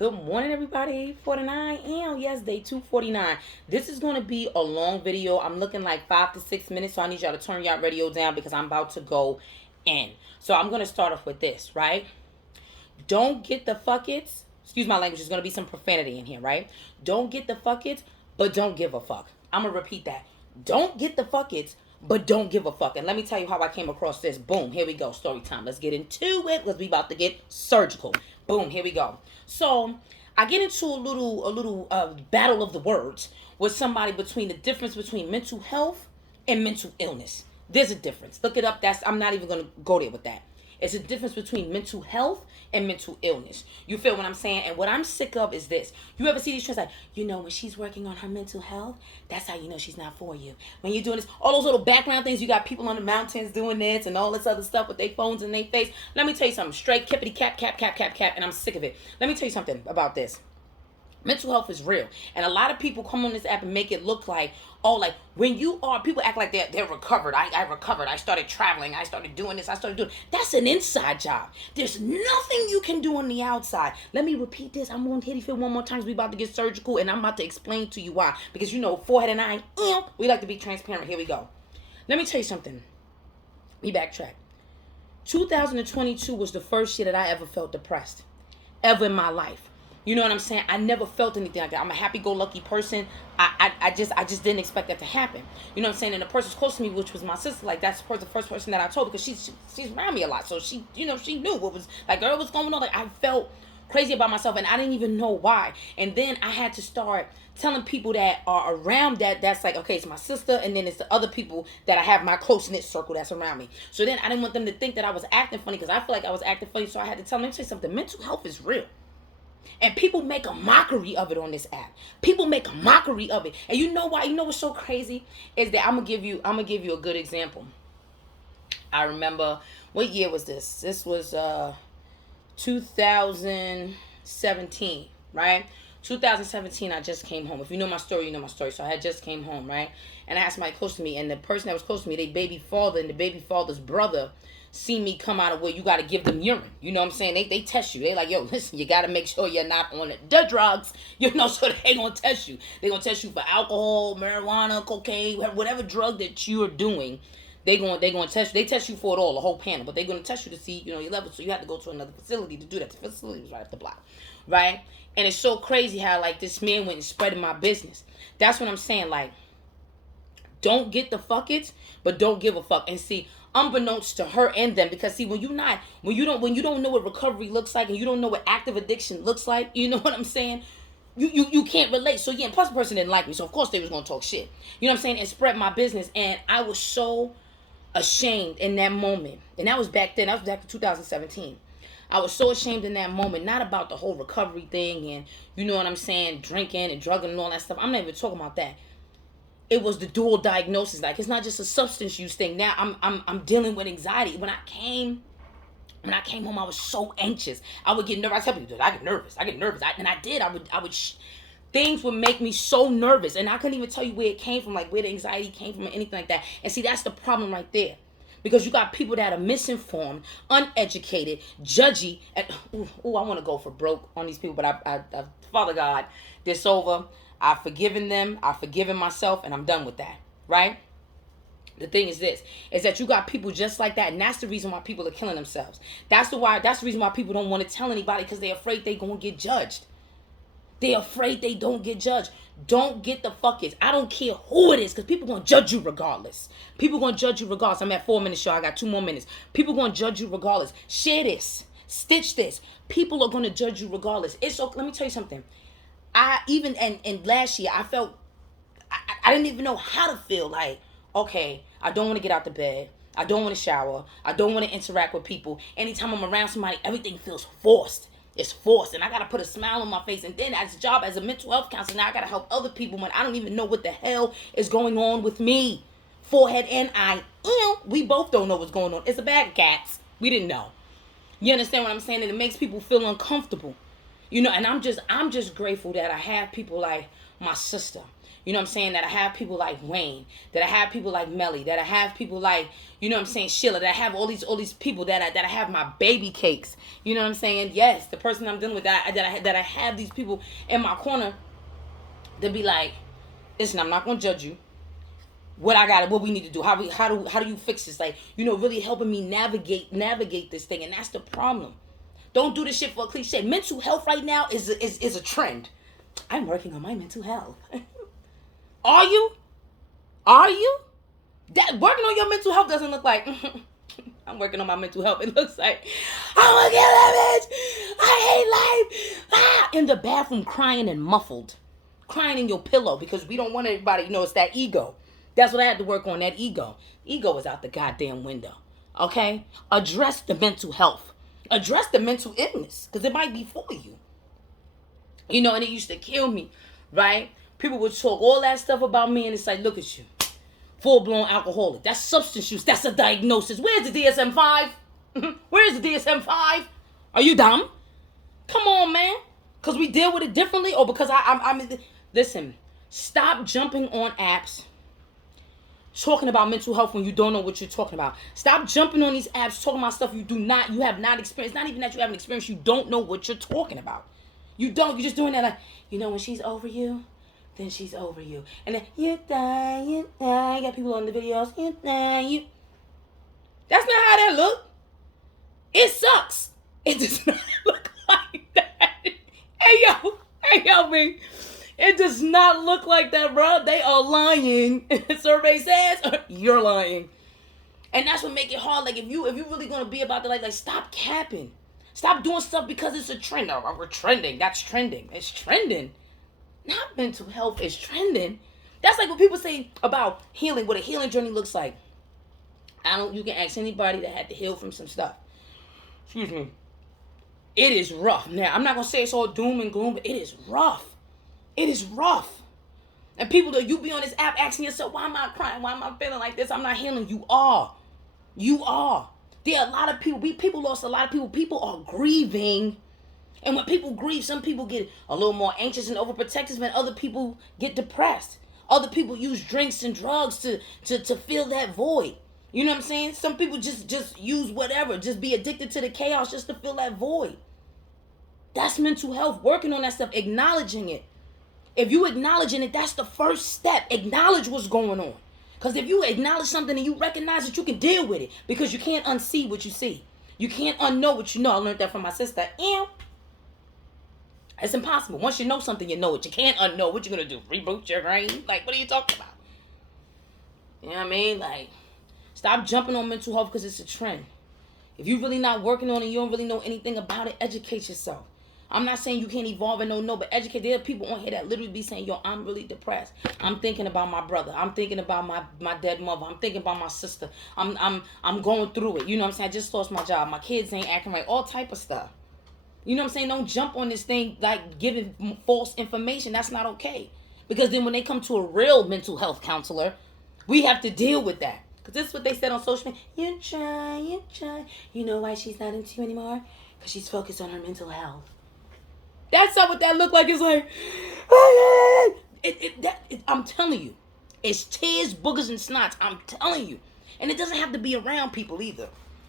Good morning, everybody. 49 am. Yes, day 249. This is going to be a long video. I'm looking like 5 to 6 minutes, so I need y'all to turn y'all radio down because I'm about to go in. So I'm going to start off with this, right? Don't get the fuck it's. Excuse my language. There's going to be some profanity in here, right? Don't get the fuck it's, but don't give a fuck. I'm going to repeat that. Don't get the fuck it's, but don't give a fuck. And let me tell you how I came across this. Boom, here we go. Story time. Let's get into it because we about to get surgical. Boom, here we go. So I get into a little battle of the words with somebody between the difference between mental health and mental illness. There's a difference. Look it up. I'm not even gonna go there with that. It's a difference between mental health and mental illness. You feel what I'm saying? And what I'm sick of is this. You ever see these trends like, when she's working on her mental health, that's how you know she's not for you. When you're doing this, all those little background things, you got people on the mountains doing this and all this other stuff with their phones in their face. Let me tell you something. Straight kippity cap, and I'm sick of it. Let me tell you something about this. Mental health is real. And a lot of people come on this app and make it look like, when you are, people act like they're recovered. I recovered. I started traveling. I started doing this. That's an inside job. There's nothing you can do on the outside. Let me repeat this. I'm on Hitty Field one more time. We about to get surgical and I'm about to explain to you why. Because forehead and I, we like to be transparent. Here we go. Let me tell you something. Let me backtrack. 2022 was the first year that I ever felt depressed. Ever in my life. You know what I'm saying? I never felt anything like that. I'm a happy-go-lucky person. I just didn't expect that to happen. You know what I'm saying? And the person's close to me, which was my sister, like that's the first person that I told because she's around me a lot. So she knew what was like, girl, what's going on? Like I felt crazy about myself and I didn't even know why. And then I had to start telling people that are around that's like, okay, it's my sister and then it's the other people that I have my close-knit circle that's around me. So then I didn't want them to think that I was acting funny because I feel like I was acting funny. So I had to tell them, let me tell you something, mental health is real. And people make a mockery of it on this app. People make a mockery of it. And you know why? You know what's so crazy? Is that I'm gonna give you a good example. I remember, what year was this? This was 2017, right? 2017, I just came home. If you know my story, you know my story. So I had just came home, right? And I had somebody close to me, and the person that was close to me, they baby father and the baby father's brother see me come out of where you got to give them urine. You know what I'm saying? They test you. They like, yo, listen, you got to make sure you're not on the drugs, so they going to test you. They going to test you for alcohol, marijuana, cocaine, whatever drug that you're doing. They going to test you. They test you for it all, the whole panel, but they're going to test you to see, your level. So you have to go to another facility to do that. The facility was right up the block, right? And it's so crazy how, like, this man went and spreading my business. That's what I'm saying, like, don't get the fuck it, but don't give a fuck. And see, unbeknownst to her and them, because see, when you don't know what recovery looks like and you don't know what active addiction looks like, you know what I'm saying? You can't relate. So yeah, and plus the person didn't like me, so of course they was gonna talk shit. You know what I'm saying? And spread my business. And I was so ashamed in that moment. And that was back then. That was back in 2017. I was so ashamed in that moment, not about the whole recovery thing and you know what I'm saying, drinking and drugging and all that stuff. I'm not even talking about that. It was the dual diagnosis. Like, it's not just a substance use thing. Now I'm dealing with anxiety. When I came home, I was so anxious. I would get nervous. I tell people, I get nervous. And I did. Things would make me so nervous. And I couldn't even tell you where it came from, like where the anxiety came from or anything like that. And see, that's the problem right there. Because you got people that are misinformed, uneducated, judgy. And, I want to go for broke on these people. But I Father God, this over. I've forgiven them, I've forgiven myself, and I'm done with that, right? The thing is this, is that you got people just like that, and that's the reason why people are killing themselves. That's the reason why people don't want to tell anybody, because they're afraid they're going to get judged. They're afraid they don't get judged. Don't get the fuck it. I don't care who it is, because people going to judge you regardless. People going to judge you regardless. I'm at 4 minutes, y'all. I got 2 more minutes. People going to judge you regardless. Share this. Stitch this. People are going to judge you regardless. It's okay. Let me tell you something. And last year I felt I didn't even know how to feel. Like, okay, I don't want to get out the bed, I don't want to shower, I don't want to interact with people. Anytime I'm around somebody, everything feels forced. It's forced, and I gotta put a smile on my face. And then as a job as a mental health counselor, now I gotta help other people when I don't even know what the hell is going on with me. Forehead and I, we both don't know what's going on. It's a bag of cats. We didn't know. You understand what I'm saying? And it makes people feel uncomfortable. You know, and I'm just grateful that I have people like my sister. You know what I'm saying? That I have people like Wayne, that I have people like Melly, that I have people like, you know what I'm saying, Sheila, that I have all these people that I have my baby cakes. You know what I'm saying? Yes, the person I'm dealing with, that I have these people in my corner to be like, listen, I'm not gonna judge you. What we need to do, how do you fix this? Like, you know, really helping me navigate this thing. And that's the problem. Don't do this shit for a cliche. Mental health right now is a trend. I'm working on my mental health. Are you? Are you? That working on your mental health doesn't look like I'm working on my mental health. It looks like I'm gonna kill that bitch. I hate life. In the bathroom crying and muffled. Crying in your pillow because we don't want everybody to know it's that ego. That's what I had to work on, that ego. Ego is out the goddamn window. Okay? Address the mental health. Address the mental illness because it might be for you. You know, and it used to kill me, right? People would talk all that stuff about me and it's like, look at you. Full-blown alcoholic. That's substance use. That's a diagnosis. Where's the DSM-5? Where's the DSM-5? Are you dumb? Come on, man. Because we deal with it differently or because I'm listen, stop jumping on apps talking about mental health when you don't know what you're talking about. Stop jumping on these apps talking about stuff you have not experienced. Not even that you haven't experienced. You don't know what you're talking about. You don't. You're just doing that like, you know, when she's over you, then she's over you. And then you die. You got people on the videos. You die. That's not how that look. It sucks. It does not look like that. Hey yo, me. It does not look like that, bro. They are lying. Survey says you're lying, and that's what make it hard. Like if you really gonna be about the like stop capping, stop doing stuff because it's a trend. Oh, we're trending. That's trending. It's trending. Not mental health is trending. That's like what people say about healing. What a healing journey looks like. You can ask anybody that had to heal from some stuff. Excuse me. It is rough. Now I'm not gonna say it's all doom and gloom, but it is rough. It is rough. And people that you be on this app asking yourself, why am I crying? Why am I feeling like this? I'm not healing. You are. You are. There are a lot of people. People lost a lot of people. People are grieving. And when people grieve, some people get a little more anxious and overprotective, and other people get depressed. Other people use drinks and drugs to fill that void. You know what I'm saying? Some people just use whatever. Just be addicted to the chaos just to fill that void. That's mental health. Working on that stuff. Acknowledging it. If you acknowledging it, that's the first step. Acknowledge what's going on. Because if you acknowledge something and you recognize it, you can deal with it. Because you can't unsee what you see. You can't unknow what you know. I learned that from my sister. It's impossible. Once you know something, you know it. You can't unknow. What you going to do? Reboot your brain? Like, what are you talking about? You know what I mean? Like, stop jumping on mental health because it's a trend. If you're really not working on it, you don't really know anything about it, educate yourself. I'm not saying you can't evolve and no, but educate. There are people on here that literally be saying, yo, I'm really depressed. I'm thinking about my brother. I'm thinking about my dead mother. I'm thinking about my sister. I'm going through it. You know what I'm saying? I just lost my job. My kids ain't acting right. All type of stuff. You know what I'm saying? Don't jump on this thing like giving false information. That's not okay. Because then when they come to a real mental health counselor, we have to deal with that. Because this is what they said on social media. You try. You know why she's not into you anymore? Because she's focused on her mental health. That's not what that look like. It's like, I'm telling you, it's tears, boogers, and snots. I'm telling you. And it doesn't have to be around people either.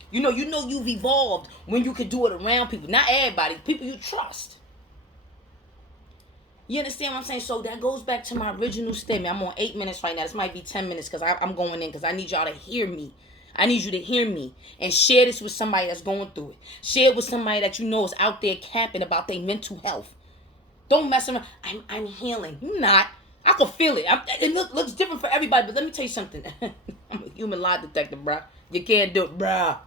You know you've evolved when you can do it around people. Not everybody, people you trust. You understand what I'm saying? So that goes back to my original statement. I'm on 8 minutes right now. This might be 10 minutes because I'm going in because I need y'all to hear me. I need you to hear me and share this with somebody that's going through it. Share it with somebody that you know is out there capping about their mental health. Don't mess around. I'm healing. You're not. I can feel it. It looks different for everybody, but let me tell you something. I'm a human lie detector, bruh. You can't do it, bruh.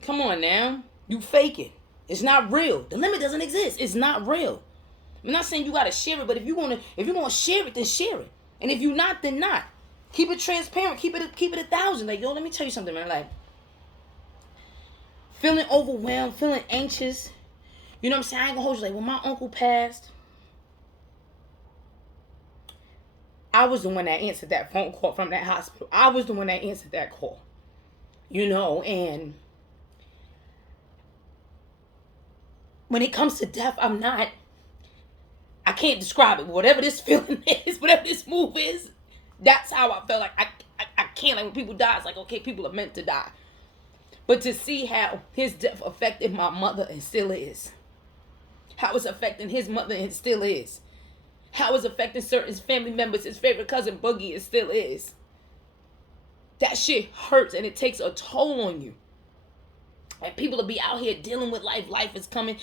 Come on now. You fake it. It's not real. The limit doesn't exist. It's not real. I'm not saying you gotta share it, but if you're gonna share it, then share it. And if you're not, then not. Keep it transparent. Keep it 1,000. Like, yo, let me tell you something, man. Like, feeling overwhelmed, feeling anxious. You know what I'm saying? I ain't gonna hold you. Like, when my uncle passed, I was the one that answered that phone call from that hospital. I was the one that answered that call. You know, and when it comes to death, I can't describe it. Whatever this feeling is, whatever this move is, that's how I felt. Like I can't. Like when people die, it's like, okay, people are meant to die. But to see how his death affected my mother and still is. How it's affecting his mother and still is. How it's affecting certain family members, his favorite cousin Boogie, and still is. That shit hurts and it takes a toll on you. And people will be out here dealing with life. Life is coming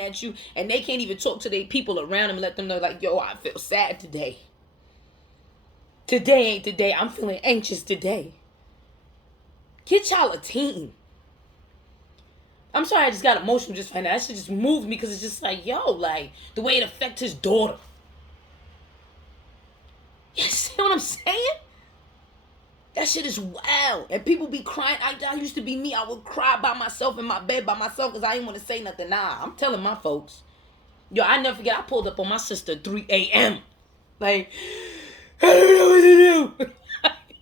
at you. And they can't even talk to their people around them and let them know, like, yo, I feel sad today. Today ain't the day. I'm feeling anxious today. Get y'all a team. I'm sorry I just got emotional just right now. That shit just moved me because it's just like, yo, like, the way it affects his daughter. You see what I'm saying? That shit is wild. And people be crying. I used to be me. I would cry by myself in my bed by myself because I didn't want to say nothing. Nah, I'm telling my folks. Yo, I never forget. I pulled up on my sister at 3 a.m. Like, I don't know what to do.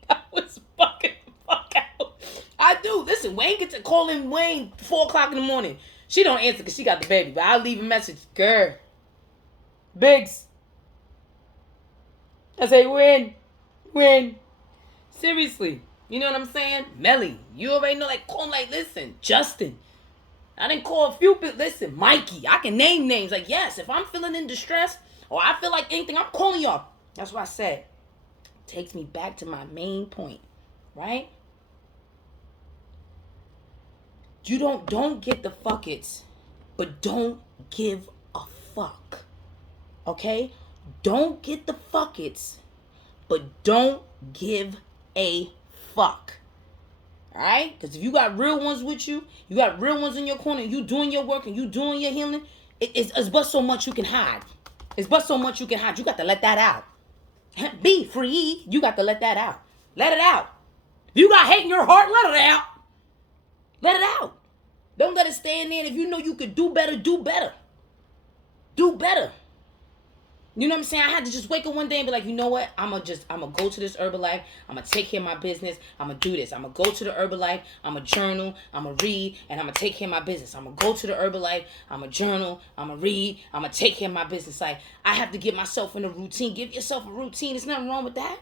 I was fucking the fuck out. I do. Listen, Wayne gets to calling Wayne 4 o'clock in the morning. She don't answer because she got the baby. But I'll leave a message. Girl. Biggs. I say, when? Seriously. You know what I'm saying? Melly. You already know, like, call him, like, listen, Justin. I didn't call a few people. Listen, Mikey. I can name names. Like, yes, if I'm feeling in distress or I feel like anything, I'm calling y'all. That's what I said. Takes me back to my main point. Right? You don't get the fuckets, but don't give a fuck. Okay? Don't get the fuckets, but don't give a fuck. Alright? Because if you got real ones with you, you got real ones in your corner, and you doing your work and you doing your healing, it's but so much you can hide. It's but so much you can hide. You got to let that out. Be free. You got to let that out. Let it out. If you got hate in your heart, let it out. Let it out. Don't let it stay in there. If you know you could do better, do better. Do better. You know what I'm saying? I had to just wake up one day and be like, you know what? I'm going to go to this Herbalife. I'm going to take care of my business. I'm going to do this. I'm going to go to the Herbalife. I'm going to journal. I'm going to read. And I'm going to take care of my business. I'm going to go to the Herbalife. I'm going to journal. I'm going to read. I'm going to take care of my business. Like, I have to get myself in a routine. Give yourself a routine. There's nothing wrong with that.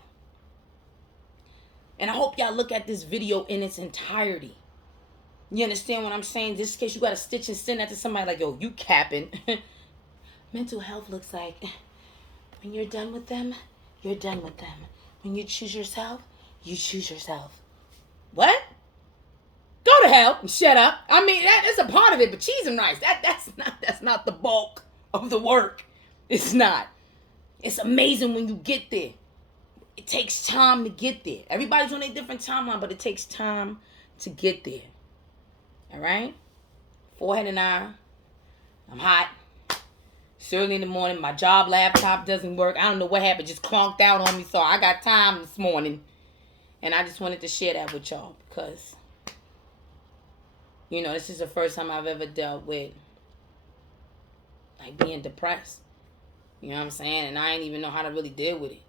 And I hope y'all look at this video in its entirety. You understand what I'm saying? Just in case you got to stitch and send that to somebody like, yo, you capping. Mental health looks like... when you're done with them, you're done with them. When you choose yourself, you choose yourself. What? Go to hell and shut up. I mean, that's a part of it, but cheese and rice, that's not the bulk of the work. It's not. It's amazing when you get there. It takes time to get there. Everybody's on a different timeline, but it takes time to get there. All right? Forehead and I'm hot. It's early in the morning. My job laptop doesn't work. I don't know what happened. Just clonked out on me. So I got time this morning. And I just wanted to share that with y'all. Because, you know, this is the first time I've ever dealt with, like, being depressed. You know what I'm saying? And I didn't even know how to really deal with it.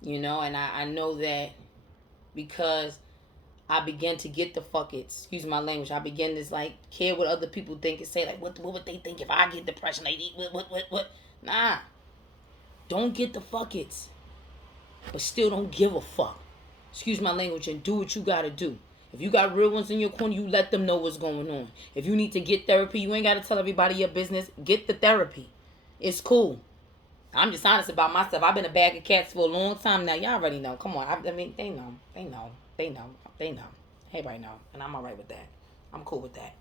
You know? And I know that because I began to get the fuckets. Excuse my language. I began to, like, care what other people think and say, like, what would they think if I get depression? Like, what? Nah. Don't get the fuckets. But still don't give a fuck. Excuse my language, and do what you gotta do. If you got real ones in your corner, you let them know what's going on. If you need to get therapy, you ain't gotta tell everybody your business. Get the therapy. It's cool. I'm just honest about myself. I've been a bag of cats for a long time now. Y'all already know. Come on. I mean, they know. They know. Everybody know. And I'm all right with that. I'm cool with that.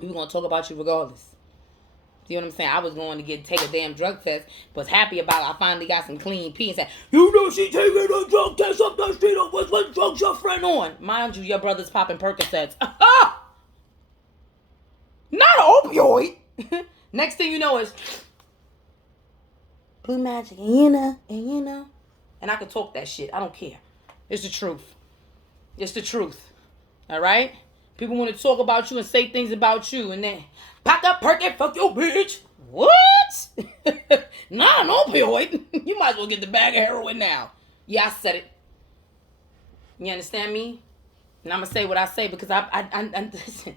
We were going to talk about you regardless. See what I'm saying? I was going to take a damn drug test. Was happy about it. I finally got some clean pee and said, you know she taking a drug test up the street. What drugs your friend on? Mind you, your brother's popping Percocets. Not an opioid. Next thing you know is Blue Magic. And you know. And I can talk that shit. I don't care. It's the truth. It's the truth. All right? People want to talk about you and say things about you. And then, pack up, perk it, fuck your bitch. What? Not an opioid. You might as well get the bag of heroin now. Yeah, I said it. You understand me? And I'm going to say what I say because I listen.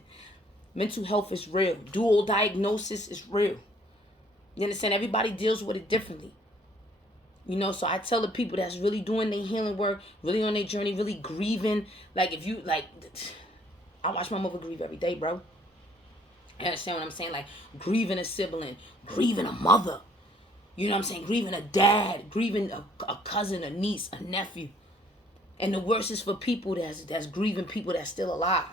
Mental health is real. Dual diagnosis is real. You understand? Everybody deals with it differently. You know, so I tell the people that's really doing their healing work, really on their journey, really grieving. Like, if you, like, I watch my mother grieve every day, bro. You understand what I'm saying? Like, grieving a sibling, grieving a mother. You know what I'm saying? Grieving a dad, grieving a cousin, a niece, a nephew. And the worst is for people that's grieving people that's still alive.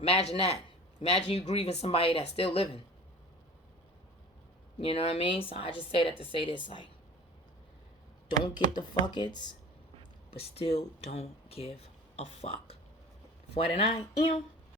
Imagine that. Imagine you grieving somebody that's still living. You know what I mean? So I just say that to say this, like, don't get the fuckets, but still don't give a fuck. 49,